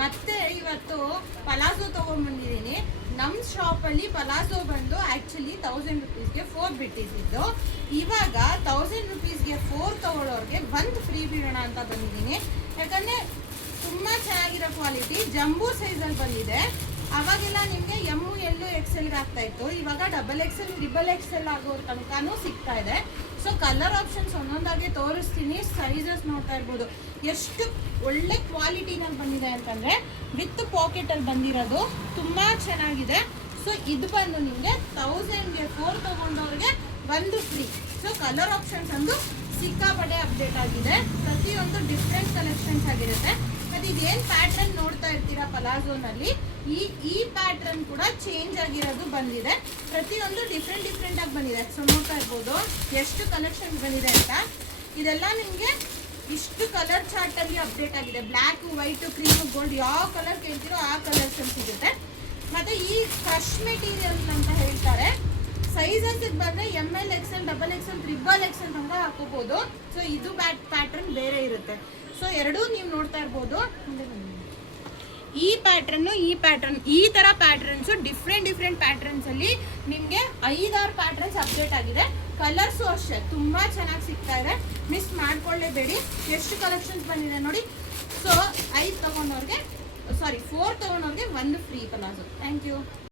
ಮತ್ತೆ ಇವತ್ತು ಪಲಾಜೋ ತೊಗೊಂಡ್ಬಂದಿದ್ದೀನಿ. ನಮ್ಮ ಶಾಪಲ್ಲಿ ಪಲಾಜೋ ಬಂದು ಆ್ಯಕ್ಚುಲಿ 1000 ರುಪೀಸ್ಗೆ 4 ಬಿಟ್ಟಿದ್ದು. ಇವಾಗ 1000 ರುಪೀಸ್ಗೆ 4 ತೊಗೊಳ್ಳೋರಿಗೆ 1 ಫ್ರೀ ಬಿಡೋಣ ಅಂತ ಬಂದಿದ್ದೀನಿ. ಯಾಕಂದರೆ ತುಂಬ ಚೆನ್ನಾಗಿರೋ ಕ್ವಾಲಿಟಿ, ಜಂಬೂ ಸೈಜಲ್ಲಿ ಬಂದಿದೆ. ಅವಾಗೆಲ್ಲ ನಿಮಗೆ ಎಮ್ಮು ಎಲ್ಲು ಎಕ್ಸೆಲ್ಗೆ ಆಗ್ತಾಯಿತ್ತು, ಇವಾಗ XXL XXL ಆಗೋರ ತನಕನೂ ಸಿಗ್ತಾ ಇದೆ. ಸೊ ಕಲರ್ ಆಪ್ಷನ್ಸ್ ಒಂದೊಂದಾಗೆ ತೋರಿಸ್ತೀನಿ. ಸೈಜಸ್ ನೋಡ್ತಾ ಇರ್ಬೋದು ಎಷ್ಟು ಒಳ್ಳೆ ಕ್ವಾಲಿಟಿನಲ್ಲಿ ಬಂದಿದೆ ಅಂತಂದರೆ ವಿತ್ ಪಾಕೆಟಲ್ಲಿ ಬಂದಿರೋದು ತುಂಬ ಚೆನ್ನಾಗಿದೆ. ಸೊ ಇದು ಬಂದು ನಿಮಗೆ 1000ಗೆ 4 ತೊಗೊಂಡವ್ರಿಗೆ 1 ಫ್ರೀ. ಸೊ ಕಲರ್ ಆಪ್ಷನ್ಸ್ ಒಂದು ಸಿಕ್ಕಾಪಟ್ಟೆ ಅಪ್ಡೇಟ್ ಆಗಿದೆ. ಪ್ರತಿಯೊಂದು ಡಿಫ್ರೆಂಟ್ ಕಲೆಕ್ಷನ್ಸ್ ಆಗಿರುತ್ತೆ. ಮತ್ತು ಇದೇನು ಪ್ಯಾಟ್ರನ್ ನೋಡ್ತಾ ಇರ್ತೀರಾ ಪಲಾಜೋನಲ್ಲಿ, ಈ ಪ್ಯಾಟ್ರನ್ ಕೂಡ ಚೇಂಜ್ ಆಗಿರೋದು ಬಂದಿದೆ. ಪ್ರತಿಯೊಂದು ಡಿಫ್ರೆಂಟ್ ಆಗಿ ಬಂದಿದೆ. ಸೊ ನೋಡ್ತಾ ಇರ್ಬೋದು ಎಷ್ಟು ಕಲೆಕ್ಷನ್ಸ್ ಬಂದಿದೆ ಅಂತ. ಇದೆಲ್ಲ ನಿಮಗೆ ಇಷ್ಟು ಕಲರ್ ಚಾರ್ಟಲ್ಲಿ ಅಪ್ಡೇಟ್ ಆಗಿದೆ. ಬ್ಲ್ಯಾಕು, ವೈಟು, ಕ್ರೀಮು, ಗೋಲ್ಡ್, ಯಾವ ಕಲರ್ ಕೇಳ್ತೀರೋ ಆ ಕಲರ್ಸ್ ಸಿಗುತ್ತೆ. ಮತ್ತು ಈ ಕ್ರಶ್ ಮೆಟೀರಿಯಲ್ ಅಂತ ಹೇಳ್ತಾರೆ. ಸೈಜಸ್ಗೆ ಬಂದರೆ ML XL XXL XXL ತನಕ ಹಾಕೋಬೋದು. ಸೊ ಇದು ಪ್ಯಾಟ್ರನ್ ಬೇರೆ ಇರುತ್ತೆ. ಸೊ ಎರಡೂ ನೀವು ನೋಡ್ತಾ ಇರ್ಬೋದು. ಈ ಪ್ಯಾಟ್ರನ್ ಈ ಥರ ಪ್ಯಾಟ್ರನ್ಸು ಡಿಫ್ರೆಂಟ್ ಪ್ಯಾಟ್ರನ್ಸಲ್ಲಿ ನಿಮಗೆ 5-6 ಪ್ಯಾಟ್ರನ್ಸ್ ಅಪ್ಡೇಟ್ ಆಗಿದೆ. ಕಲರ್ಸು ಅಷ್ಟೇ ತುಂಬ ಚೆನ್ನಾಗಿ ಸಿಗ್ತಾ ಇದೆ. ಮಿಸ್ ಮಾಡ್ಕೊಳ್ಳೇಬೇಡಿ. ಎಷ್ಟು ಕಲೆಕ್ಷನ್ಸ್ ಬಂದಿದೆ ನೋಡಿ. ಸೊ 4 ತೊಗೊಂಡವ್ರಿಗೆ 1 ಫ್ರೀ ಪಲಾಜೋ. Thank you.